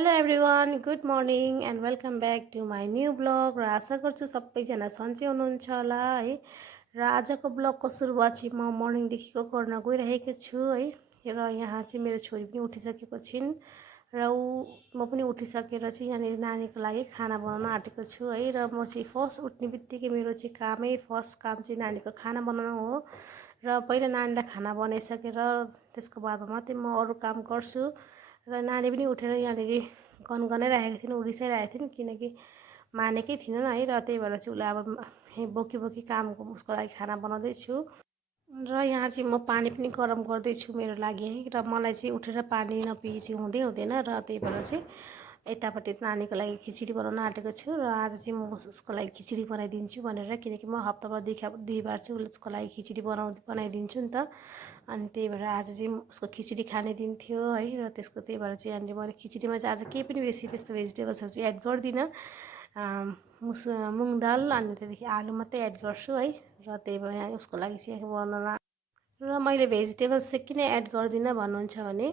Hello everyone good morning and welcome back to my new blog र आशा गर्छु सबैजना सन्चै हुनुहुन्छ होला है। र आजको ब्लगको सुरुवात चाहिँ म मर्निङदेखिको गर्न गइरहेको छु है। र यहाँ चाहिँ मेरो छोरी पनि उठिसकेको छिन् र म पनि उठिसकेर चाहिँ यहाँनिर नानीको लागि खाना बनाउन आँटेको छु है। र म चाहिँ फर्स्ट उठ्ने बित्तिकै मेरो चाहिँ फर्स्ट काम चाहिँ नानीको खाना बनाउनु हो। र पहिला नानीलाई खाना बनाइसकेर त्यसको बादमा मात्रै म अरू काम गर्छु। र नानी पनि उठेर यहाँनिर गनगनाइरहेको थिइन्, उरिसाइरहेको थिइन्, किनकि मानेकै थिएनन् है। र त्यही भएर चाहिँ उसलाई अब बोकी बोकी काम उसको लागि खाना बनाउँदैछु। र यहाँ चाहिँ म पानी पनि गरम गर्दैछु मेरो लागि है। र मलाई चाहिँ उठेर पानी नपिए चाहिँ हुँदैन। र त्यही भएर चाहिँ यतापट्टि नानीको लागि खिचडी बनाउन आँटेको छु। र आज चाहिँ म उसको लागि खिचडी बनाइदिन्छु भनेर, किनकि म हप्तामा दुई बार चाहिँ उसको लागि खिचडी बनाइदिन्छु नि त। अनि त्यही भएर आज चाहिँ उसको खिचडी खाने दिन थियो है। र त्यही भएर चाहिँ अनि मैले खिचडीमा चाहिँ आज केही पनि बेसी त्यस्तो भेजिटेबल्सहरू चाहिँ एड गर्दिनँ। मुङ दाल अनि त्यहाँदेखि आलु मात्रै एड गर्छु है। र त्यही भएर उसको लागि चाहिँ बनाउन। र मैले भेजिटेबल्स चाहिँ किन एड गर्दिनँ भन्नुहुन्छ भने,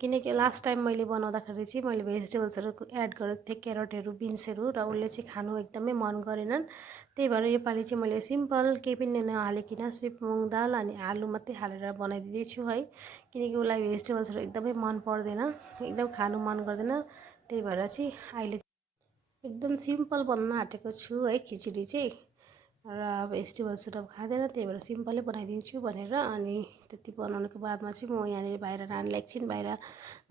किनकि लास्ट टाइम मैले बनाउँदाखेरि चाहिँ मैले भेजिटेबल्सहरू एड गरेको थिएँ, क्यारोटहरू, बिन्सहरू, र उसले चाहिँ खानु एकदमै मन गरेनन्। त्यही भएर योपालि चाहिँ मैले सिम्पल केही पनि नहालिकन सिर्फ मुङ दाल अनि आलु मात्रै हालेर बनाइदिँदैछु है। किनकि उसलाई भेजिटेबल्सहरू एकदमै मन पर्दैन, एकदम खानु मन गर्दैन। त्यही भएर चाहिँ अहिले एकदम सिम्पल बनाउन आँटेको छु है खिचडी चाहिँ। र भेजिटेबल्सहरू अब खाँदैन, त्यही भएर सिम्पलै बनाइदिन्छु भनेर। अनि त्यति बनाउनुको बादमा चाहिँ म यहाँनिर बाहिर नानीलाई एकछिन बाहिर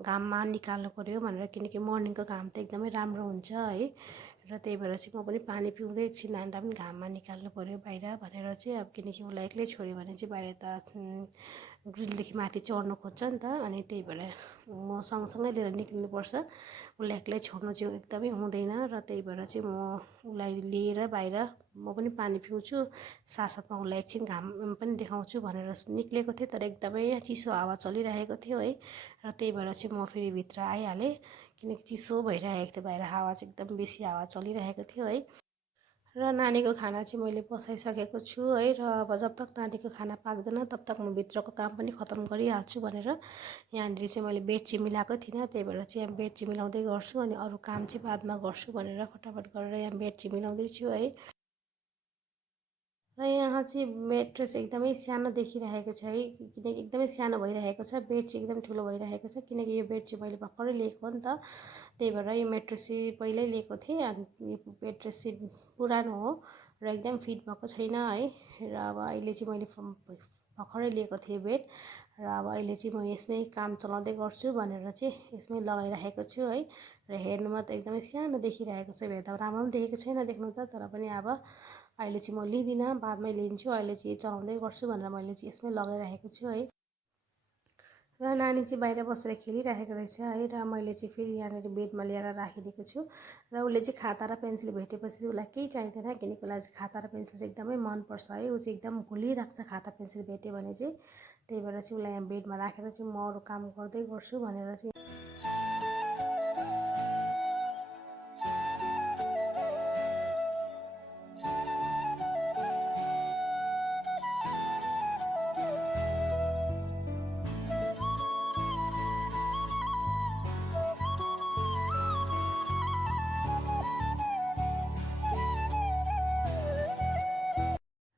घाममा निकाल्नु पऱ्यो भनेर, किनकि मर्निङको घाम त एकदमै राम्रो हुन्छ है। र त्यही भएर चाहिँ म पनि पानी पिउँदै एकछिन नानीलाई पनि घाममा निकाल्नु पऱ्यो बाहिर भनेर चाहिँ। अब किनकि उसलाई एक्लै छोड्यो भने चाहिँ बाहिर त ग्रिलदेखि माथि चढ्नु खोज्छ नि त। अनि त्यही भएर म सँगसँगै लिएर निक्लिनुपर्छ, उसलाई एक्लै छोड्नु चाहिँ एकदमै हुँदैन। र त्यही भएर चाहिँ म उसलाई लिएर बाहिर म पनि पानी पिउँछु, साथसाथमा उसलाई एकछिन घाम पनि देखाउँछु भनेर निक्लेको थिएँ। तर एकदमै चिसो हावा चलिरहेको थियो है। र त्यही भएर चाहिँ म फेरि भित्र आइहालेँ, किनकि चिसो भइरहेको थियो बाहिर, हावा चाहिँ एकदम बेसी हावा चलिरहेको थियो है। र नानीको खाना चाहिँ मैले बसाइसकेको छु है। र अब जब तक नानीको खाना पाक्दैन तब तक म भित्रको काम पनि खतम गरिहाल्छु भनेर यहाँनिर चाहिँ मैले बेड चाहिँ मिलाएको थिइनँ। त्यही भएर चाहिँ बेड चाहिँ मिलाउँदै गर्छु, अनि अरू काम चाहिँ बादमा गर्छु भनेर फटाफट गरेर यहाँ बेड चाहिँ मिलाउँदैछु है। र यहाँ चाहिँ मेट्रेस एकदमै सानो देखिरहेको छ है, किनकि एकदमै सानो भइरहेको छ। बेड चाहिँ एकदम ठुलो भइरहेको छ, किनकि यो बेड चाहिँ मैले भर्खरै लिएको हो नि त। त्यही भएर यो मेट्रेस चाहिँ पहिल्यै लिएको थिएँ, अनि यो मेट्रेस चाहिँ पुरानो हो र एकदम फिट भएको छैन है। र अब अहिले चाहिँ मैले भर्खरै लिएको थिएँ बेड। र अब अहिले चाहिँ म यसमै काम चलाउँदै गर्छु भनेर चाहिँ यसमै लगाइरहेको छु है। र हेर्नुमा त एकदमै सानो देखिरहेको छ, भेट्दा राम्रो पनि देखेको छैन देख्नु त, तर पनि अब अहिले चाहिँ म लिँदिनँ, बादमै लिन्छु, अहिले चाहिँ चलाउँदै गर्छु भनेर मैले चाहिँ यसमै लगाइरहेको छु है। र नानी चाहिँ बाहिर बसेर खेलिरहेको रहेछ है। र मैले चाहिँ फेरि यहाँनिर बेडमा ल्याएर राखिदिएको छु। र उसले चाहिँ खाता र पेन्सिल भेटेपछि उसलाई केही चाहिँदैन, किनकि उसलाई चाहिँ खाता र पेन्सिल चाहिँ एकदमै मनपर्छ है। ऊ चाहिँ एकदम घुलिराख्छ खाता पेन्सिल भेट्यो भने चाहिँ। त्यही भएर चाहिँ उसलाई यहाँ बेडमा राखेर चाहिँ म अरू काम गर्दै गर्छु भनेर चाहिँ।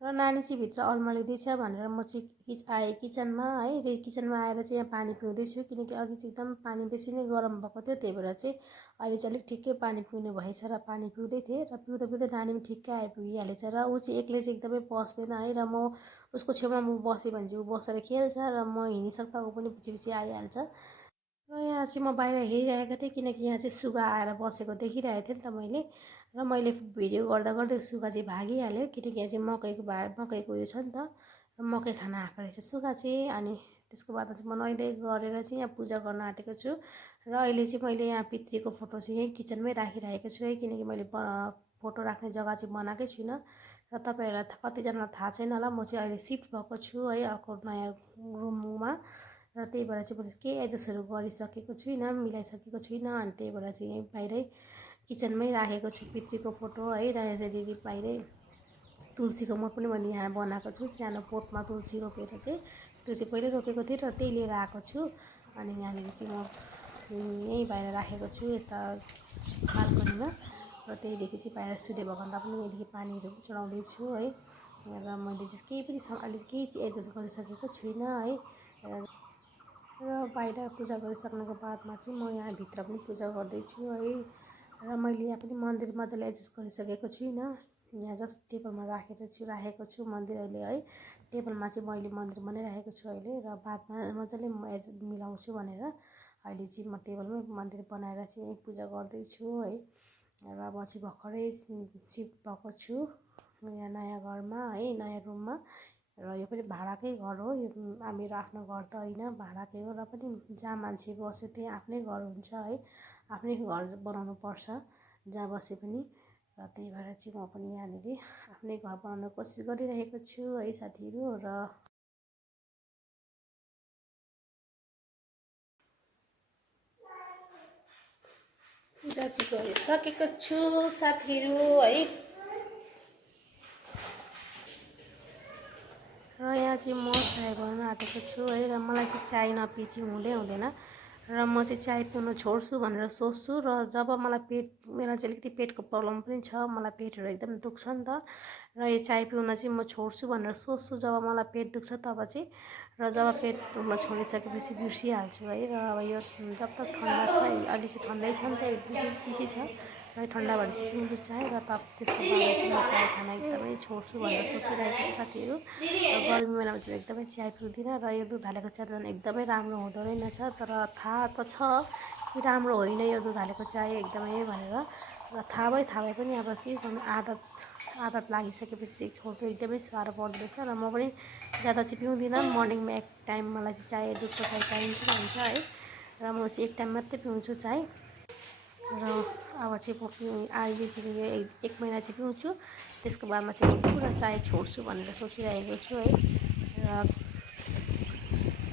र नानी चाहिँ भित्र अल्मलिँदैछ भनेर म चाहिँ आएँ किचनमा है। र किचनमा आएर चाहिँ यहाँ पानी पिउँदैछु, किनकि अघि चाहिँ एकदम पानी बेसी नै गरम भएको थियो। त्यही भएर चाहिँ अहिले चाहिँ अलिक ठिक्कै पानी पिउने भएछ र पानी पिउँदै थिएँ। र पिउँदा पिउँदै नानी पनि ठिक्कै आइपुगिहालेछ। र ऊ चाहिँ एक्लै चाहिँ एकदमै बस्दैन है। र म उसको छेउमा म बसेँ भने चाहिँ ऊ बसेर खेल्छ, र म हिँडिसक्दा ऊ पनि पछि पछि आइहाल्छ। र यहाँ चाहिँ म बाहिर हेरिरहेको थिएँ, किनकि यहाँ चाहिँ सुगा आएर बसेको देखिरहेको थिएँ नि त मैले। र मैले भिडियो गर्दा गर्दै सुगा चाहिँ भागिहाल्यो, किनकि यहाँ चाहिँ मकैको उयो छ नि त। र मकै खान आएको रहेछ सुगा चाहिँ। अनि त्यसको बादमा चाहिँ म नुहाइधुवाइ गरेर चाहिँ यहाँ पूजा गर्न आँटेको छु। र अहिले चाहिँ मैले यहाँ पितृको फोटो चाहिँ यहीँ किचनमै राखिरहेको छु है, किनकि मैले फोटो राख्ने जग्गा चाहिँ बनाएकै छुइनँ। र तपाईँहरूलाई कतिजनालाई थाहा छैन होला, म चाहिँ अहिले सिफ्ट भएको छु है अर्को नयाँ रुममा। र त्यही भएर चाहिँ मैले केही एडजस्टहरू गरिसकेको छुइनँ, मिलाइसकेको छुइनँ। अनि त्यही भएर चाहिँ यहीँ बाहिरै किचनमै राखेको छु पितृको फोटो है। र यसरी बाहिरै तुलसीको मठ पनि मैले यहाँ बनाएको छु, सानो पोटमा तुलसी रोपेर चाहिँ। त्यो चाहिँ पहिल्यै रोपेको थिएँ र त्यही लिएर आएको छु। अनि यहाँनिर चाहिँ म यहीँ बाहिर राखेको छु यता बाल्कनीमा र त्यहीदेखि चाहिँ बाहिर सूर्य भगवान्लाई पनि यहीँदेखि पानीहरू चढाउँदैछु है। र मैले चाहिँ केही पनि अहिले केही चाहिँ एडजस्ट गरिसकेको छुइनँ है। र बाहिर पूजा गरिसक्नुको बादमा चाहिँ म यहाँ भित्र पनि पूजा गर्दैछु है। र मैले यहाँ पनि मन्दिर मजाले एडजस्ट गरिसकेको छुइनँ, यहाँ जस्ट टेबलमा राखेको छु मन्दिर अहिले है। टेबलमा चाहिँ मैले मन्दिर बनाइराखेको छु अहिले, र बादमा मजाले म मिलाउँछु भनेर अहिले चाहिँ म टेबलमै मन्दिर बनाएर चाहिँ यहीँ पूजा गर्दैछु है। र म चाहिँ भर्खरै सिफ्ट भएको छु यहाँ नयाँ घरमा है, नयाँ रुममा। र यो पनि भाडाकै घर हो, यो मेरो आफ्नो घर त होइन, भाडाकै हो। र पनि जहाँ मान्छे बस्यो त्यहाँ आफ्नै घर हुन्छ है, आफ्नै घर बनाउनु पर्छ जहाँ बसे पनि। र त्यही भएर चाहिँ म पनि यहाँनिर आफ्नै घर बनाउन कोसिस गरिरहेको छु है साथीहरू। र पूजा चाहिँ गरिसकेको छु साथीहरू है। र यहाँ चाहिँ म चाय बनाउन आँटेको छु है। र मलाई चाहिँ चाय नपिए चाहिँ हुँदैन, र म चाहिँ चाय पिउनु छोड्छु भनेर सोच्छु। र जब मलाई मेरो चाहिँ अलिकति पेटको प्रब्लम पनि छ, मलाई पेटहरू एकदम दुख्छ नि त, र यो चाय पिउन चाहिँ म छोड्छु भनेर सोच्छु जब मलाई पेट दुख्छ तब चाहिँ। र जब पेट दुख्न छोडिसकेपछि बिर्सिहाल्छु है। र अब यो जब तक ठन्डा छ, अहिले चाहिँ ठन्डै छ नि त, एकदम चिसै छ, र ठन्डा भएर चाहिँ पिउँछु चाय। र त्यसको बादमा चाहिँ म चाय खान एकदमै छोड्छु भनेर सोचिरहेको छु साथीहरू। र गर्मी महिनामा चाहिँ एकदमै चाय पिउँदिनँ, र यो दुध हालेको चाय झन् एकदमै राम्रो हुँदो रहेनछ। तर थाहा त छ कि राम्रो होइन यो दुध हालेको चाय एकदमै भनेर, र थाहा भए पनि अब के गर्नु, आदत लागिसकेपछि चाहिँ छोड्नु एकदमै साह्रो पर्दो रहेछ। र म पनि ज्यादा चाहिँ पिउँदिनँ, मर्निङमा एक टाइम मलाई चाहिँ चाय दुधको चाय चाहिन्छ भन्छ है। र म चाहिँ एक टाइम मात्रै पिउँछु चाय। र अब चाहिँ म अहिले चाहिँ यो एक महिना चाहिँ पिउँछु, त्यसको बादमा चाहिँ म पुरा चाय छोड्छु भनेर सोचिरहेको छु है।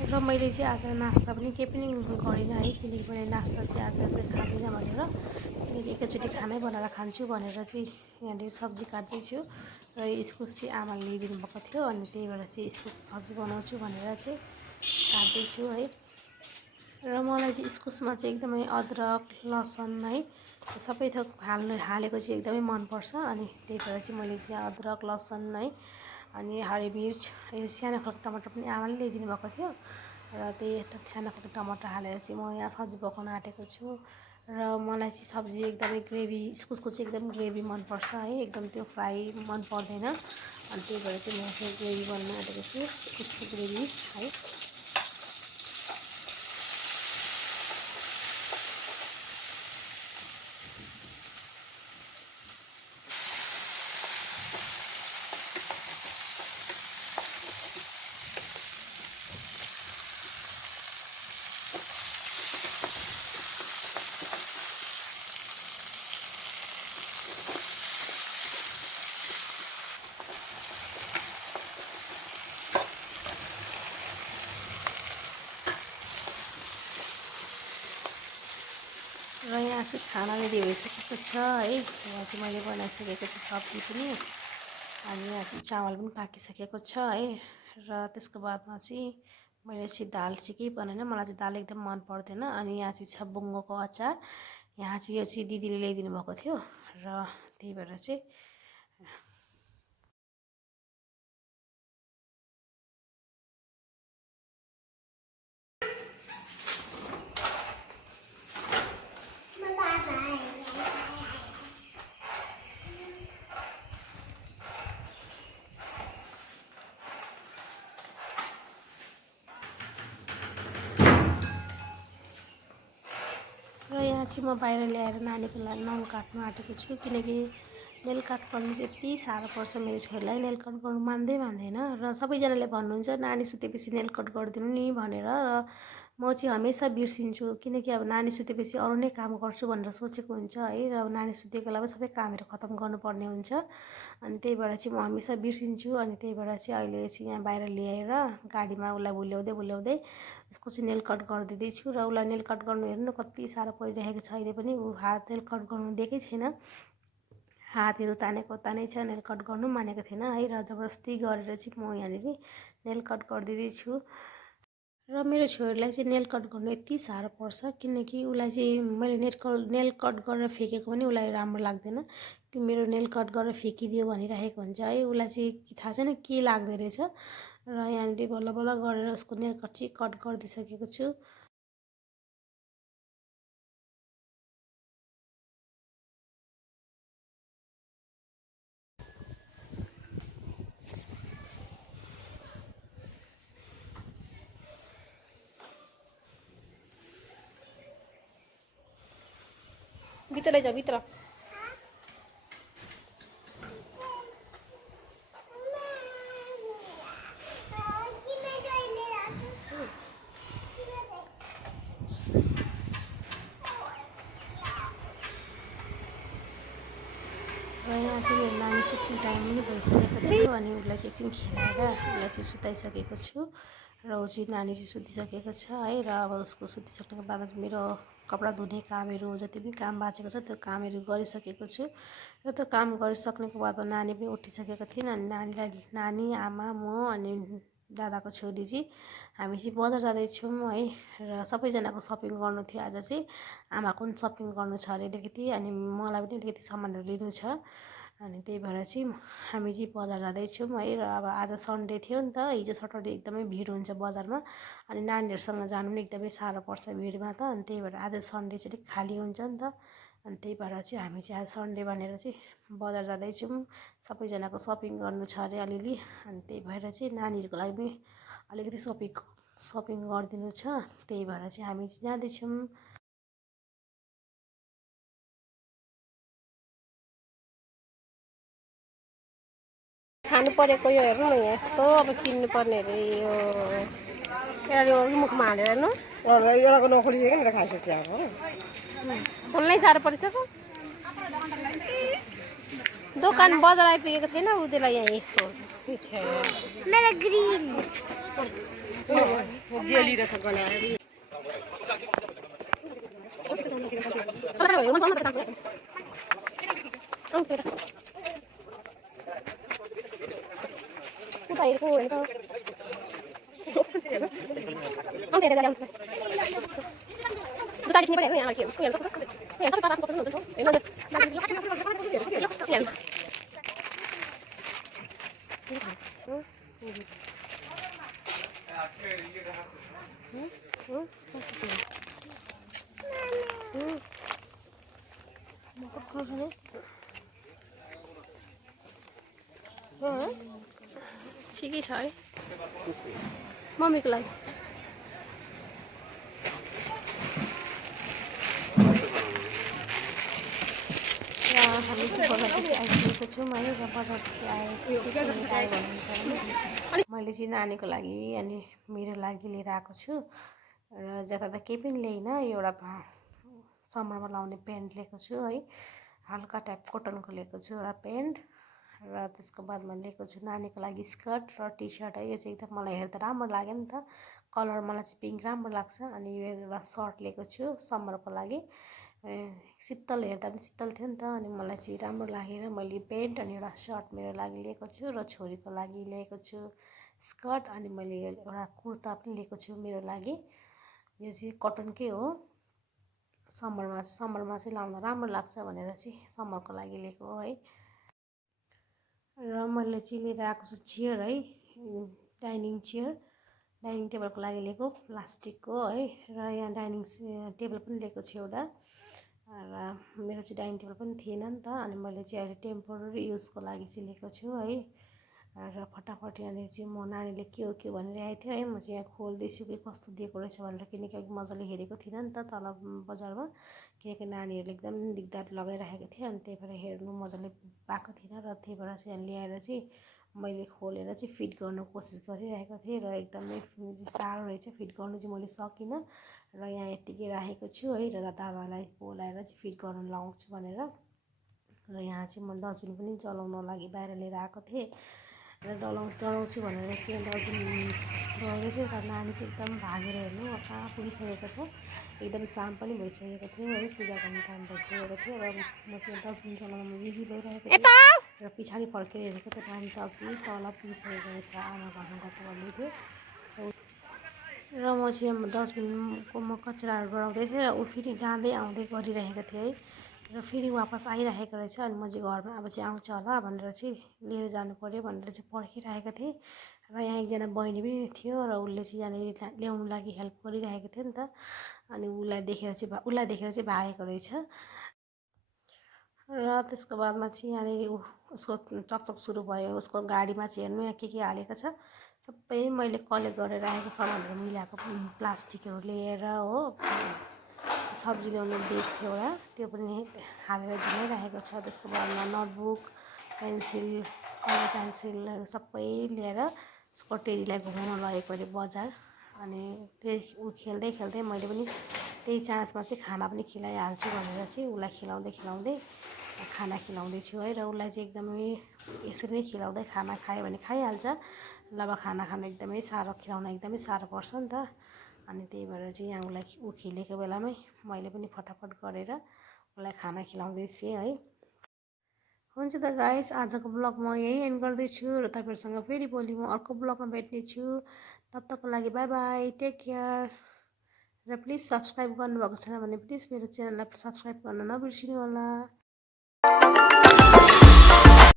र मैले चाहिँ आज नास्ता पनि केही पनि गरिनँ है, किनकि मैले नास्ता चाहिँ आज चाहिँ खाँदिनँ भनेर, किनकि एकैचोटि खानै बनाएर खान्छु भनेर चाहिँ यहाँनिर सब्जी काट्दैछु। र इस्कुस चाहिँ आमाले ल्याइदिनु भएको थियो, अनि त्यही भएर चाहिँ इस्कुसको सब्जी बनाउँछु भनेर चाहिँ काट्दैछु है। र मलाई चाहिँ इस्कुसमा चाहिँ एकदमै अदरक लसुन है सबै थोक हालेको चाहिँ एकदमै मनपर्छ, अनि त्यही भएर चाहिँ मैले चाहिँ अदरक लसुन है, अनि हरियो मिर्च, यो सानो खालको टमाटर पनि आमाले ल्याइदिनु भएको थियो, र त्यही सानो खालको टमाटर हालेर चाहिँ म यहाँ सब्जी पकाउन आँटेको छु। र मलाई चाहिँ सब्जी एकदमै ग्रेभी, इस्कुसको चाहिँ एकदम ग्रेभी मनपर्छ है, एकदम त्यो फ्राई मन पर्दैन, अनि त्यही भएर चाहिँ म चाहिँ ग्रेभी बनाउन आँटेको छु, इस्कुसको ग्रेभी है। र यहाँ चाहिँ खाना रेडी भइसकेको छ है। यहाँ चाहिँ मैले बनाइसकेको छु सब्जी पनि, अनि यहाँ चाहिँ चामल पनि पाकिसकेको छ है। र त्यसको बादमा चाहिँ मैले चाहिँ दाल चाहिँ केही बनाएन, मलाई चाहिँ दाल एकदम मन पर्दैन। अनि यहाँ चाहिँ छ बुङ्गोको अचार, यहाँ चाहिँ यो चाहिँ दिदीले ल्याइदिनु भएको थियो, र त्यही भएर चाहिँ र यहाँ चाहिँ म बाहिर ल्याएर नानीको लागि नल काट्नु आँटेको छु, किनकि नेल कट गर्नु चाहिँ यति साह्रो पर्छ मेरो छोरीलाई, नेल कट गर्नु मान्दैन। र सबैजनाले भन्नुहुन्छ नानी सुतेपछि नेल कट गरिदिनु नि भनेर, र म चाहिँ हमेसा बिर्सिन्छु, किनकि अब नानी सुतेपछि अरू नै काम गर्छु भनेर सोचेको हुन्छ है। र अब नानी सुतेको बेलामा सबै कामहरू खतम गर्नुपर्ने हुन्छ, अनि त्यही भएर चाहिँ म हमेसा बिर्सिन्छु। अनि त्यही भएर चाहिँ अहिले चाहिँ यहाँ बाहिर ल्याएर गाडीमा उसलाई बुल्याउँदै उसको चाहिँ नेल कट गरिदिँदैछु। र उसलाई नेल कट गर्नु हेर्नु कति साह्रो परिरहेको छ, अहिले पनि ऊ हात नेल कट गर्नु दिएकै छैन, हातहरू तानै छ, नेल कट गर्नु मानेको थिएन है। र जबरजस्ती गरेर चाहिँ म यहाँनिर नेल कट गरिदिँदैछु। र मेरो छोरीलाई चाहिँ नेल कट गर्नु यति साह्रो पर्छ किनकि उसलाई चाहिँ मैले नेल कट गरेर फ्याँकेको पनि उसलाई राम्रो लाग्दैन कि मेरो नेल कट गरेर फ्याँकिदियो भनिरहेको हुन्छ है। उसलाई चाहिँ थाहा छैन के लाग्दो रहेछ र यहाँनिर बल्ल बल्ल गरेर उसको नेल कट चाहिँ कट गरिदिइसकेको छु। भित्र जाऊ भित्र। र यहाँ चाहिँ मेरो नानी सुत्ने टाइम पनि भइसकेको थियो अनि उसलाई चाहिँ एकछिन खेलाएर उसलाई चाहिँ सुताइसकेको छु र ऊ चाहिँ नानी चाहिँ सुतिसकेको छ है। र अब उसको सुतिसक्नुको बाद मेरो कपडा धुने कामहरू जति पनि काम बाँचेको छ त्यो कामहरू गरिसकेको छु र त्यो काम गरिसक्नुको बादमा नानी पनि उठिसकेको थिएन अनि नानी आमा म अनि दादाको छोरी चाहिँ हामी चाहिँ बजार जाँदैछौँ है। र सबैजनाको सपिङ गर्नु थियो आज चाहिँ आमाको पनि सपिङ गर्नु छ अरे अलिकति अनि मलाई पनि अलिकति सामानहरू लिनु छ अनि त्यही भएर चाहिँ हामी चाहिँ बजार जाँदैछौँ है। र अब आज सन्डे थियो नि त, हिजो सटरडे एकदमै भिड हुन्छ बजारमा अनि नानीहरूसँग जानु पनि एकदमै साह्रो पर्छ भिडमा त अनि त्यही भएर आज सन्डे चाहिँ अलिक खाली हुन्छ नि त अनि त्यही भएर चाहिँ हामी चाहिँ आज सन्डे भनेर चाहिँ बजार जाँदैछौँ। सबैजनाको सपिङ गर्नु छ अरे अलिअलि अनि त्यही भएर चाहिँ नानीहरूको लागि पनि अलिकति सपिङ गरिदिनु छ त्यही भएर चाहिँ हामी चाहिँ जाँदैछौँ। खानु परेको यो हेर्नु न यहाँ यस्तो अब किन्नुपर्ने अरे यो एउटा मुखमा हालेर हेर्नु एउटाको नखोलिसक्यो नि त खाइसक्छ अब खोल्नै साह्रो परिसक्यो। दोकान बजार आइपुगेको छैन उनीहरूलाई यहाँ यस्तो मेरो ग्रिन जेली रहेछ बनाएर Bairro itu. Oke, ada jalan. Itu tadi punya banyak yang lagi. Yang tapi papa bosan dulu tuh. Yang ada. Yang. ठिकै छ है मम्मीको लागि। र हामी चाहिँ बजारदेखि आइसकेको छौँ है र बजारदेखि आएर चाहिँ के भन्नुहुन्छ भने मैले चाहिँ नानीको लागि अनि मेरो लागि लिएर आएको छु र ज्यादा त केही पनि ल्याइनँ। एउटा समरमा लाउने पेन्ट लिएको छु है, हल्का टाइप कटनको लिएको छु एउटा पेन्ट र त्यसको बादमा लिएको छु नानीको लागि स्कर्ट र टी सर्ट है। यो चाहिँ एकदम मलाई हेर्दा राम्रो लाग्यो नि त, कलर मलाई चाहिँ पिङ्क राम्रो लाग्छ अनि यो एउटा सर्ट लिएको छु समरको लागि। शीतल हेर्दा पनि शीतल थियो नि त अनि मलाई चाहिँ राम्रो लागेर मैले पेन्ट अनि एउटा सर्ट मेरो लागि लिएको छु र छोरीको लागि लिएको छु स्कर्ट अनि मैले एउटा कुर्ता पनि लिएको छु मेरो लागि। यो चाहिँ कटनकै हो, समरमा चाहिँ लाउन राम्रो लाग्छ भनेर चाहिँ समरको लागि लिएको हो है। र मैले चाहिँ लिएर आएको छु चेयर है, डाइनिङ टेबलको लागि लिएको प्लास्टिकको है। र यहाँ डाइनिङ टेबल पनि लिएको छु एउटा र मेरो चाहिँ डाइनिङ टेबल पनि थिएन नि त अनि मैले चाहिँ अहिले टेम्पोररी युजको लागि चाहिँ लिएको छु है। र फटाफट यहाँनिर चाहिँ म नानीले के हो भनिरहेको थियो है, म चाहिँ यहाँ खोल्दैछु कि कस्तो दिएको रहेछ भनेर किनकि अघि मजाले हेरेको थिइनँ नि त तल बजारमा किनकि नानीहरूले एकदम दिगदार लगाइरहेको थियो अनि त्यही भएर हेर्नु मजाले पाएको थिएन र त्यही भएर चाहिँ यहाँ ल्याएर चाहिँ मैले खोलेर चाहिँ फिट गर्नु कोसिस गरिरहेको थिएँ र एकदमै साह्रो रहेछ फिट गर्नु चाहिँ मैले सकिनँ र यहाँ यत्तिकै राखेको छु है। र दादालाई बोलाएर चाहिँ फिट गर्नु लगाउँछु भनेर र यहाँ चाहिँ म डस्टबिन पनि चलाउनु लागि बाहिर लिएर आएको थिएँ र चलाउँछु भनेर चाहिँ डस्टबिन गएको थियो र नानी चाहिँ एकदम भागेर हेर्नु कहाँ पुगिसकेको छ, एकदम शाम पनि भइसकेको थियो है, पूजा गर्ने टाइम भइसकेको थियो र म चाहिँ डस्टबिन चलाउनु बिजी भइरहेको थिएँ र पछाडि फर्केर हेरेको त्यो नानी त अघि तल पुगिसकेको रहेछ, आमा घरमा गएको भन्दै थियो। र म चाहिँ डस्टबिनको म कचराहरू गराउँदै थिएँ र ऊ फेरि जाँदै आउँदै गरिरहेको थिएँ है। र फेरि वापस आइरहेको रहेछ अनि म चाहिँ घरमा अब चाहिँ आउँछ होला भनेर चाहिँ लिएर जानु पऱ्यो भनेर चाहिँ पर्खिरहेको थिएँ। र यहाँ एकजना बहिनी पनि थियो र उसले चाहिँ यहाँनिर ल्याउनु लागि हेल्प गरिरहेको थियो नि त। अनि उसलाई देखेर चाहिँ भागेको रहेछ। र त्यसको बादमा चाहिँ यहाँनिर उसको चकचक सुरु भयो। उसको गाडीमा चाहिँ हेर्नु यहाँ के हालेको छ, सबै मैले कलेक्ट गरेर आएको सामानहरू मिलाएको प्लास्टिकहरू लिएर हो। सब्जी ल्याउने बेग थियो एउटा, त्यो पनि हालेर घुमाइरहेको छ। त्यसको बादमा नोटबुक, पेन्सिल, कलर पेन्सिलहरू सबै लिएर उसको टेडीलाई घुमाउन लगेको अरे बजार। अनि त्यही ऊ खेल्दै खेल्दै मैले पनि त्यही चान्समा चाहिँ खाना पनि खिलाइहाल्छु भनेर चाहिँ उसलाई खिलाउँदै खाना खिलाउँदैछु है। र उसलाई चाहिँ एकदमै यसरी नै खिलाउँदै खाना खायो भने खाइहाल्छ, नभए खाना खानु एकदमै साह्रो, खिलाउन एकदमै साह्रो पर्छ नि त। अनि त्यही भएर चाहिँ यहाँ उसलाई ऊ खेलेको बेलामै मैले पनि फटाफट गरेर उसलाई खाना खिलाउँदै थिएँ है। हुन्छ त गाइस, आजको ब्लग म यही एन्ड गर्दैछु र तपाईँहरूसँग फेरि भोलि म अर्को ब्लगमा भेट्नेछु। तबतकको लागि बाई बाई, टेक केयर। र प्लिज सब्सक्राइब गर्नुभएको छैन भने प्लिज मेरो च्यानललाई सब्सक्राइब गर्न नबिर्सिनु होला।